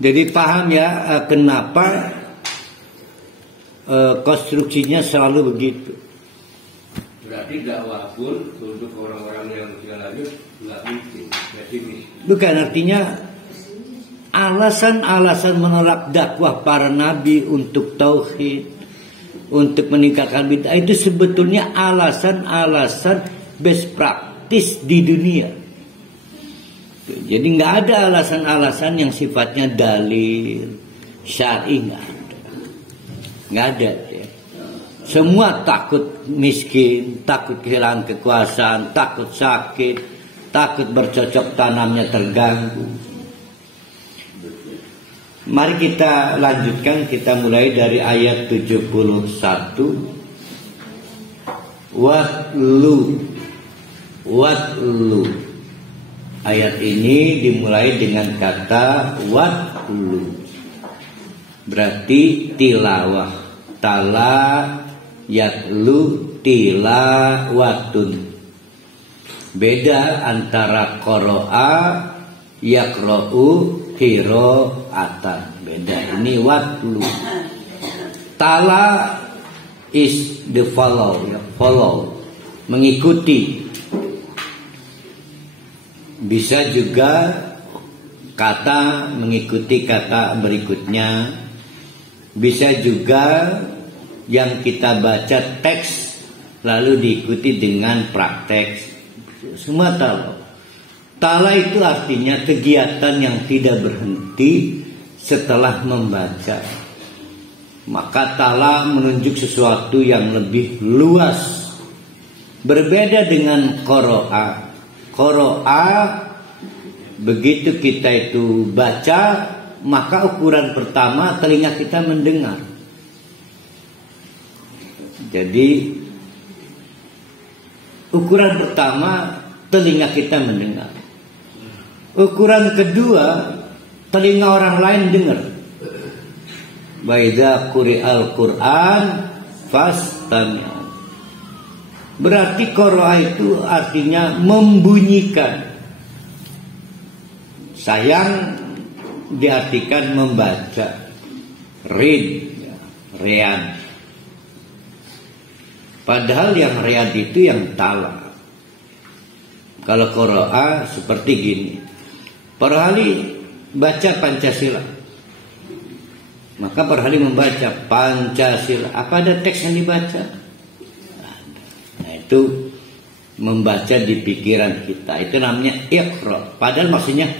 Jadi paham ya kenapa konstruksinya selalu begitu. Berarti dakwah pun untuk orang-orang yang usia lanjut nggak miskin. Bukan, artinya alasan-alasan menolak dakwah para nabi untuk tauhid, untuk meningkatkan bid'ah itu sebetulnya alasan-alasan best practice di dunia. Jadi nggak ada alasan-alasan yang sifatnya dalil syar'i, nggak ada. Semua takut miskin, takut kehilangan kekuasaan, takut sakit, takut bercocok tanamnya terganggu. Mari kita lanjutkan, kita mulai dari ayat 71. Watlu. Ayat ini dimulai dengan kata watlu. Berarti tilawah. Tala yatlu tilawatun. Beda antara qara'a yaqra'u qira'atan. Beda. Ini watlu. Tala is the follow, ya, follow, mengikuti. Bisa juga kata mengikuti kata berikutnya. Bisa juga yang kita baca teks lalu diikuti dengan praktek. Semua tala. Tala itu artinya kegiatan yang tidak berhenti setelah membaca. Maka tala menunjuk sesuatu yang lebih luas. Berbeda dengan qara'a. Qara'a begitu kita itu baca, maka ukuran pertama telinga kita mendengar. Jadi ukuran pertama telinga kita mendengar. Ukuran kedua telinga orang lain dengar. Wa idza quri'al Qur'an fastami'u. Berarti qira'a itu artinya membunyikan. Sayang diartikan membaca. Read, read. Padahal yang read itu yang tala. Kalau qira'a seperti gini. Perhali baca Pancasila. Maka perhali membaca Pancasila. Apa ada teks yang dibaca? Nah, itu membaca di pikiran kita. Itu namanya iqra. Padahal maksudnya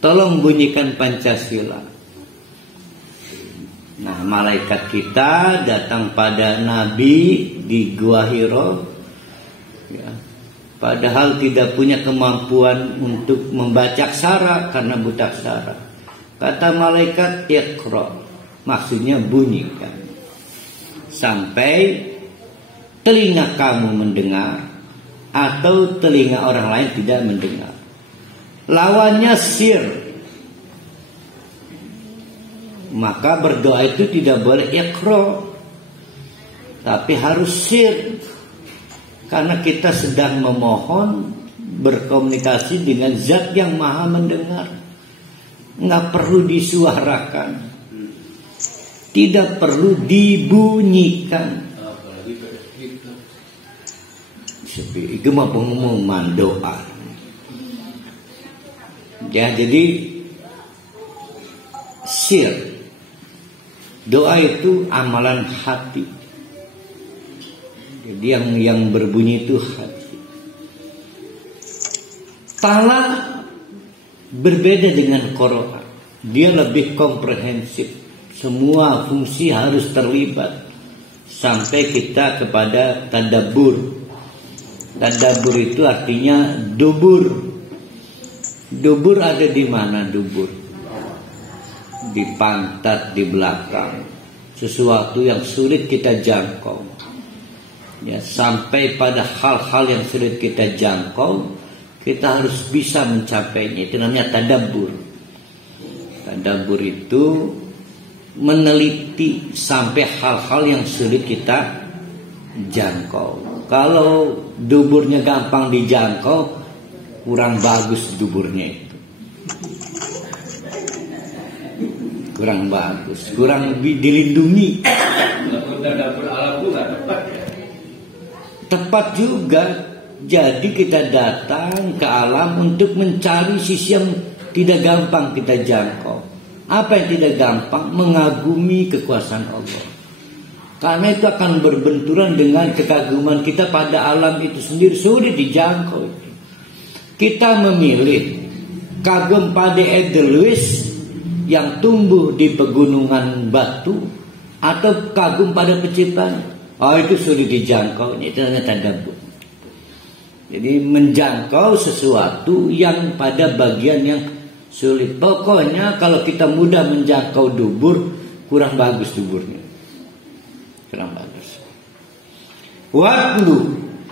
tolong bunyikan Pancasila. Nah, malaikat kita datang pada Nabi di Gua Hiro, ya, padahal tidak punya kemampuan untuk membaca aksara karena buta aksara. Kata malaikat iqra, maksudnya bunyikan. Sampai telinga kamu mendengar atau telinga orang lain tidak mendengar. Lawannya sir. Maka berdoa itu tidak boleh iqra, tapi harus sir. Karena kita sedang memohon berkomunikasi dengan zat yang maha mendengar. Nggak perlu disuarakan, tidak perlu dibunyikan. Itu mah pengumuman doa. Ya, jadi sir. Doa itu amalan hati. Jadi yang berbunyi itu hati. Tala berbeda dengan qira'a. Dia lebih komprehensif. Semua fungsi harus terlibat sampai kita kepada tadabbur. Tadabbur itu artinya dubur. Dubur ada di mana dubur? Di pantat, di belakang. Sesuatu yang sulit kita jangkau. Ya, sampai pada hal-hal yang sulit kita jangkau, kita harus bisa mencapainya. Itu namanya tadabbur. Tadabbur itu meneliti sampai hal-hal yang sulit kita jangkau. Kalau duburnya gampang dijangkau, kurang bagus duburnya itu. kurang bagus, kurang dilindungi. Dapur alam itu nggak tepat ya? Tepat juga. Jadi kita datang ke alam untuk mencari sisi yang tidak gampang kita jangkau. Apa yang tidak gampang? Mengagumi kekuasaan Allah. Karena itu akan berbenturan dengan kekaguman kita pada alam itu sendiri, sulit dijangkau. Kita memilih kagum pada Edelweiss yang tumbuh di pegunungan batu atau kagum pada penciptanya. Oh, itu sulit dijangkau. Itu hanya tadabbur. Jadi menjangkau sesuatu yang pada bagian yang sulit. Pokoknya kalau kita mudah menjangkau dubur, kurang bagus duburnya. Kurang bagus. Waktu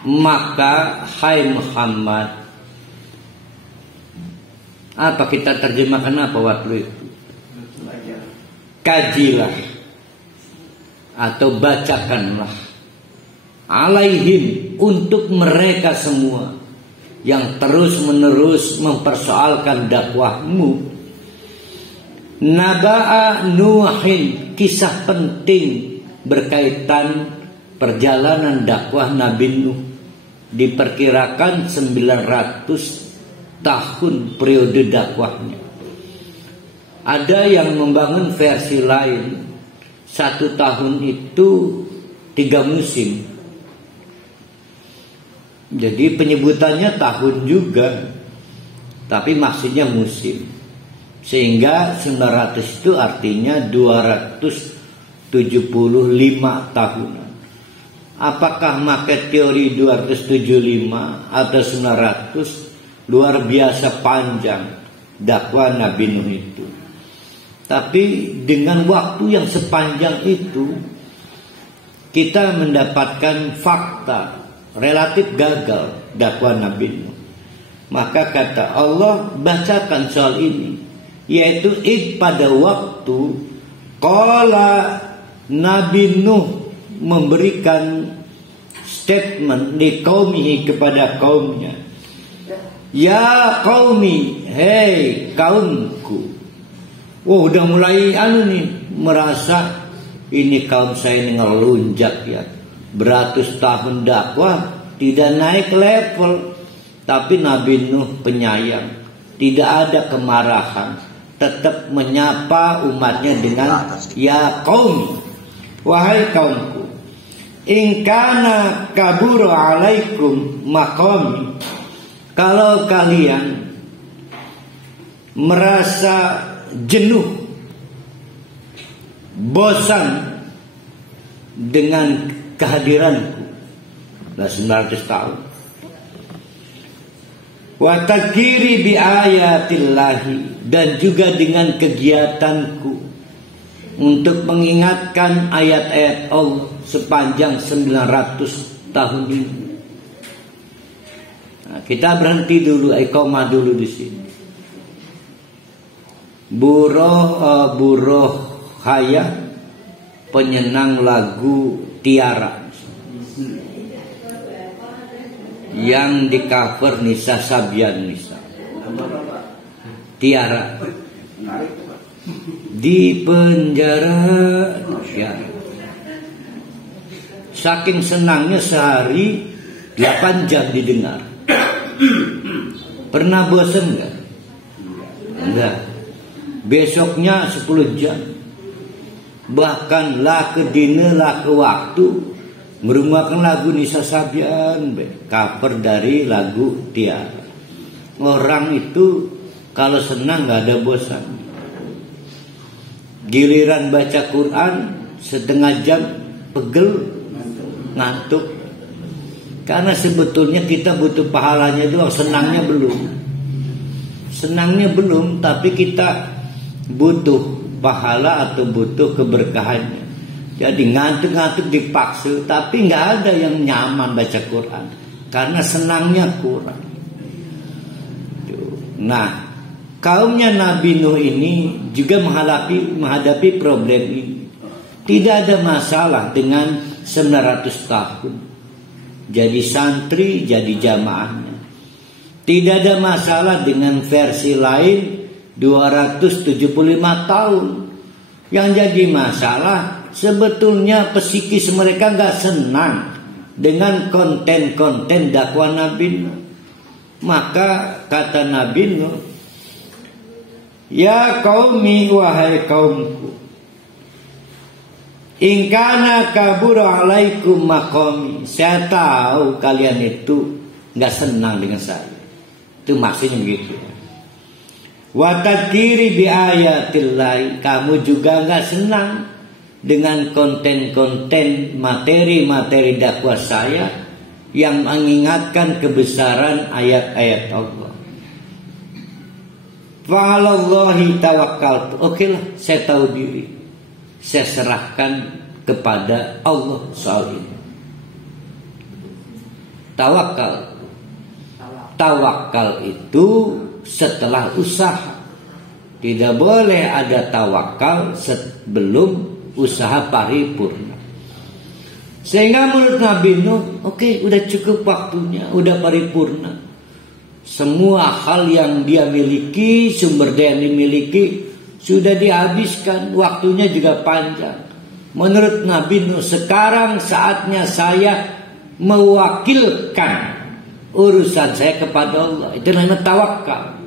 maka hai Muhammad, apa kita terjemahkan apa waktu itu? Kajilah atau bacakanlah alaihim untuk mereka semua yang terus menerus mempersoalkan dakwahmu. Naba'a Nuhin, kisah penting berkaitan perjalanan dakwah Nabi Nuh. Diperkirakan 900 tahun periode dakwahnya. Ada yang membangun versi lain, 1 tahun itu 3 musim. Jadi penyebutannya tahun juga, tapi maksudnya musim. Sehingga 900 itu artinya 275 tahunan. Apakah pakai teori 275 atau 900? Luar biasa panjang dakwah Nabi Nuh itu. Tapi dengan waktu yang sepanjang itu, kita mendapatkan fakta relatif gagal dakwah Nabi Nuh. Maka kata Allah, bacakan soal ini, yaitu pada waktu qala Nabi Nuh memberikan statement di qaumihi kepada kaumnya. Ya qaumi, hei kaumku. Oh, udah mulai merasa ini kaum saya ini ngelunjak ya. Beratus tahun dakwah tidak naik level. Tapi Nabi Nuh penyayang, tidak ada kemarahan, tetap menyapa umatnya dengan ya qaumi, wahai kaumku, in kana kaburu alaikum maqami, kalau kalian merasa jenuh, bosan dengan kehadiranku, 900 tahun, wa tadhkiri bi ayatillahi, dan juga dengan kegiatanku untuk mengingatkan ayat-ayat Allah sepanjang 900 tahun ini. Nah, kita berhenti dulu, iqamah dulu di sini. Buruh Haya, penyenang lagu Tiara, yang di cover Nisa Sabian Nisa. Tiara di penjara Tiara. Saking senangnya sehari 8 jam didengar. Pernah bosan enggak? Enggak. Besoknya 10 jam. Bahkan lah ke dina lah ke waktu merumahkan lagu Nisa Sabian, cover dari lagu Tiara. Orang itu kalau senang gak ada bosan. Giliran baca Quran setengah jam pegel, ngantuk. Karena sebetulnya kita butuh pahalanya doang, senangnya belum. Senangnya belum, tapi kita butuh pahala atau butuh keberkahannya. Jadi ngantuk-ngantuk dipaksa, tapi nggak ada yang nyaman baca Quran karena senangnya kurang. Nah, kaumnya Nabi Nuh ini juga menghadapi problem ini. Tidak ada masalah dengan 900 tahun jadi santri, jadi jamaahnya. Tidak ada masalah dengan versi lain 275 tahun Yang jadi masalah sebetulnya psikis mereka nggak senang dengan konten-konten dakwah Nabi Nuh. Maka kata Nabi Nuh, ya qaumi, wahai kaumku, in kana kabura alaikum maqami, saya tahu kalian itu nggak senang dengan saya. Itu maksudnya begitu. Wa tadkiri bi ayatillahi, kamu juga nggak senang dengan konten-konten materi-materi dakwah saya yang mengingatkan kebesaran ayat-ayat Allah. Fa'alallahi tawakkaltu. Oke lah, saya tahu diri. Saya serahkan kepada Allah soal ini. Tawakal. Tawakal itu setelah usaha. Tidak boleh ada tawakal sebelum usaha paripurna. Sehingga menurut Nabi Nuh, oke, udah cukup waktunya, udah paripurna. Semua hal yang dia miliki, sumber daya yang dimiliki sudah dihabiskan, waktunya juga panjang. Menurut Nabi Nuh, sekarang saatnya saya mewakilkan urusan saya kepada Allah. Itu namanya tawakal.